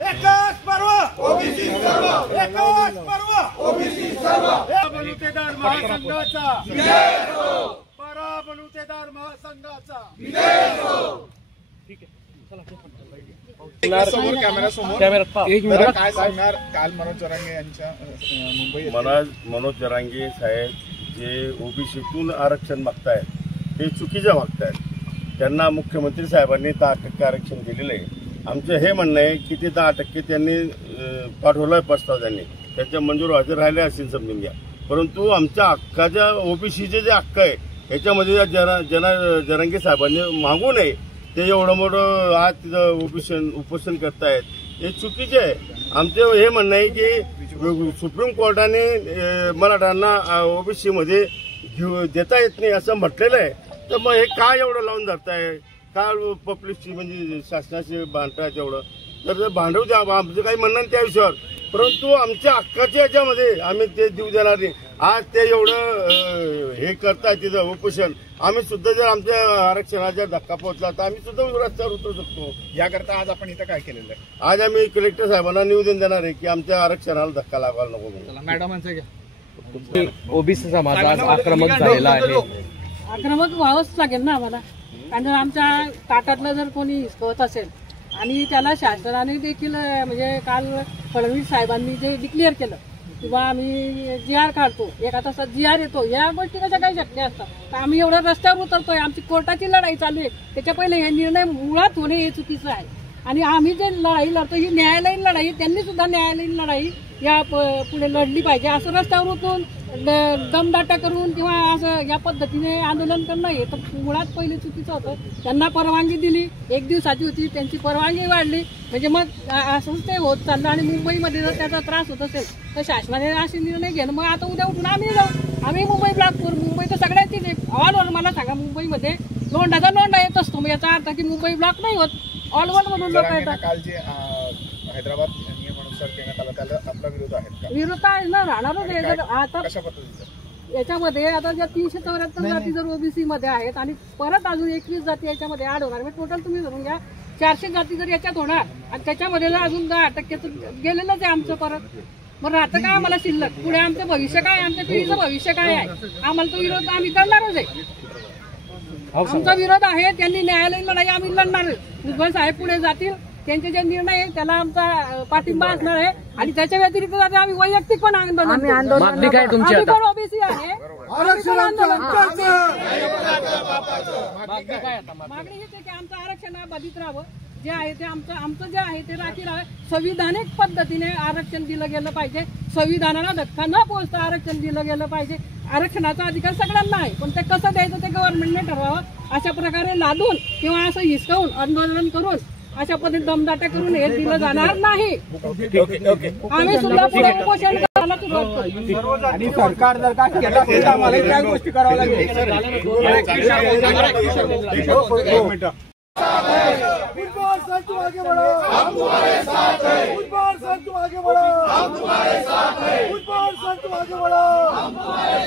एकच पर्व ओबीसी सर्व, एकच पर्व ओबीसी सर्व। बलुतेदार महासंघाचा विजय हो, परा बलुतेदार महासंघाचा विजय हो। ठीक आहे, चला समोर कॅमेरा समोर काय सांगणार काल मनोज जरांगे यांच्या मुंबई मनोज जरांगे साहेब जे ओबीसीतून आरक्षण मागतायत ते चुकीचं मागतायत। त्यांना मुख्यमंत्री साहेबांनी 10% आरक्षण दिलेलं आहे। आमचं हे म्हणणं आहे की ते 10% त्यांनी पाठवलाय प्रस्ताव, त्यांनी त्याच्या मंजूर हजर राहिले असेल समजून घ्या। परंतु आमच्या हक्काच्या ओबीसीचे जे हक्क आहे त्याच्यामध्ये जरांगे साहेबांनी मागू नये, ते एवढं मोठं आज तिथं उपोषण करतायत, हे चुकीचे आहे। आमचं हे म्हणणं आहे की सुप्रीम कोर्टाने मराठ्यांना ओबीसी मध्ये देता येत नाही असं म्हटलेलं आहे, तर मग हे काय एवढं लावून धरताय? का पब्लिकची म्हणजे शासनाची भांडतायत एवढं? तर भांडवू द्या, आमचं काही म्हणणं नाही त्या विषयावर, परंतु आमच्या हक्काच्या याच्यामध्ये आम्ही ते देऊ देणार नाही। आज ते एवढं हे करताय तिथं उपोषण, आम्ही सुद्धा जर आमच्या आरक्षणाचा धक्का पोहोचला तर आम्ही सुद्धा रस्त्यावर उतरू शकतो। याकरता आज आपण इथं काय केलेलं आहे? आज आम्ही कलेक्टर साहेबांना निवेदन देणार आहे की आमच्या आरक्षणाला धक्का लागायला नको म्हणून। मॅडमांचं घ्या। ओबीसी समाज आज आक्रमक झालेला आहे। आक्रमक व्हावंच लागेल ना आम्हाला, कारण आमच्या ताटातलं जर कोणी हिसकवत असेल आणि त्याला शासनाने देखील म्हणजे काल फडणवीस साहेबांनी जे डिक्लेअर केलं किंवा आम्ही GR काढतो, एका तासात GR येतो, या गोष्टी कशा काही शक्य असतात? तर आम्ही एवढं रस्त्यावर उतरतोय, आमची कोर्टाची लढाई चालू आहे, त्याच्या पहिले हे निर्णय मुळात होणे हे चुकीचं आहे। आणि आम्ही जे लढाई लढतो ही न्यायालयीन लढाई, त्यांनी सुद्धा न्यायालयीन लढाई या पुढे लढली पाहिजे। असं रस्त्यावर उतरून दमदाटा करून किंवा असं या पद्धतीने आंदोलन करणं हे तर मुळात पहिले चुकीचं होतं। त्यांना परवानगी दिली, 1 दिवसाची होती, त्यांची परवानगी वाढली, म्हणजे मग असंच ते होत चाललं। आणि मुंबईमध्ये जर त्याचा त्रास होत असेल तर शासनाने असे निर्णय घेणं, मग आता उद्या उठून आम्ही जाऊ, आम्ही मुंबई ब्लॉकवर, मुंबई तर सगळ्यांचीच आहे ऑल ओव्हर। मला सांगा, मुंबईमध्ये लोंढाचा लोंढा येत असतो, मग याचा अर्थ की मुंबई ब्लॉक नाही होत, ऑल ओव्हर म्हणून लोक येतात। काल जे हैदराबाद नियमानुसार करण्यात आलं त्याला आपला विरोध आहे का? विरोध आहे ना, राहणारच आहे। आता कशा पद्धतीचं याच्यामध्ये आता ज्या 374 जाती जर ओबीसी मध्ये आहेत आणि परत अजून 21 जाती याच्यामध्ये ऍड होणार, म्हणजे टोटल तुम्ही धरून घ्या 400 जाती जर याच्यात होणार आणि त्याच्यामध्ये जर अजून 10% गेलेलंच आहे आमचं परत, मग राहतं काय आम्हाला शिल्लक? पुढे आमचं भविष्य काय, आमच्या पिढीचं भविष्य काय आहे? आम्हाला तो विरोध आम्ही करणारच आहे, आमचा विरोध आहे। त्यांनी न्यायालयीन लढाई आम्ही लढणार आहे। भुजबळ साहेब पुढे जातील, त्यांचे जे निर्णय आहे त्याला आमचा पाठिंबा असणार आहे। आणि त्याच्या व्यतिरिक्त आम्ही वैयक्तिक पण आंदोलन, मागणी काय तुमची? आम्ही पण ओबीसी आहे, मागणी हीच आहे की आमचं आरक्षण बाधित राहावं, जे आहे ते आमचं जे आहे ते राखीव राहावं। संविधानिक पद्धतीने आरक्षण दिलं गेलं पाहिजे, संविधानाला धक्का न पोहोचता आरक्षण दिलं गेलं पाहिजे। आरक्षणाचा अधिकार सगळ्यांना आहे, पण ते कसं द्यायचं ते गव्हर्नमेंटने ठरवावं। अशा प्रकारे लादून किंवा असं हिसकावून आंदोलन करून अशा पद्धतीने दमदाटा करून हे दिलं जाणार नाही। आम्ही सुद्धा पुढे उपोषण करायला सुरुवात करू आणि सरकार जर का केला तर आम्हाला काय गोष्टी कराव्या लागेल? फुटबॉल संघ तुम आगे बढ़ो, हम तुम्हारे साथ हैं। फुटबॉल संघ तुम आगे बढ़ो, हम तुम्हारे साथ हैं। फुटबॉल संघ तुम आगे बढ़ो, हम तुम्हारे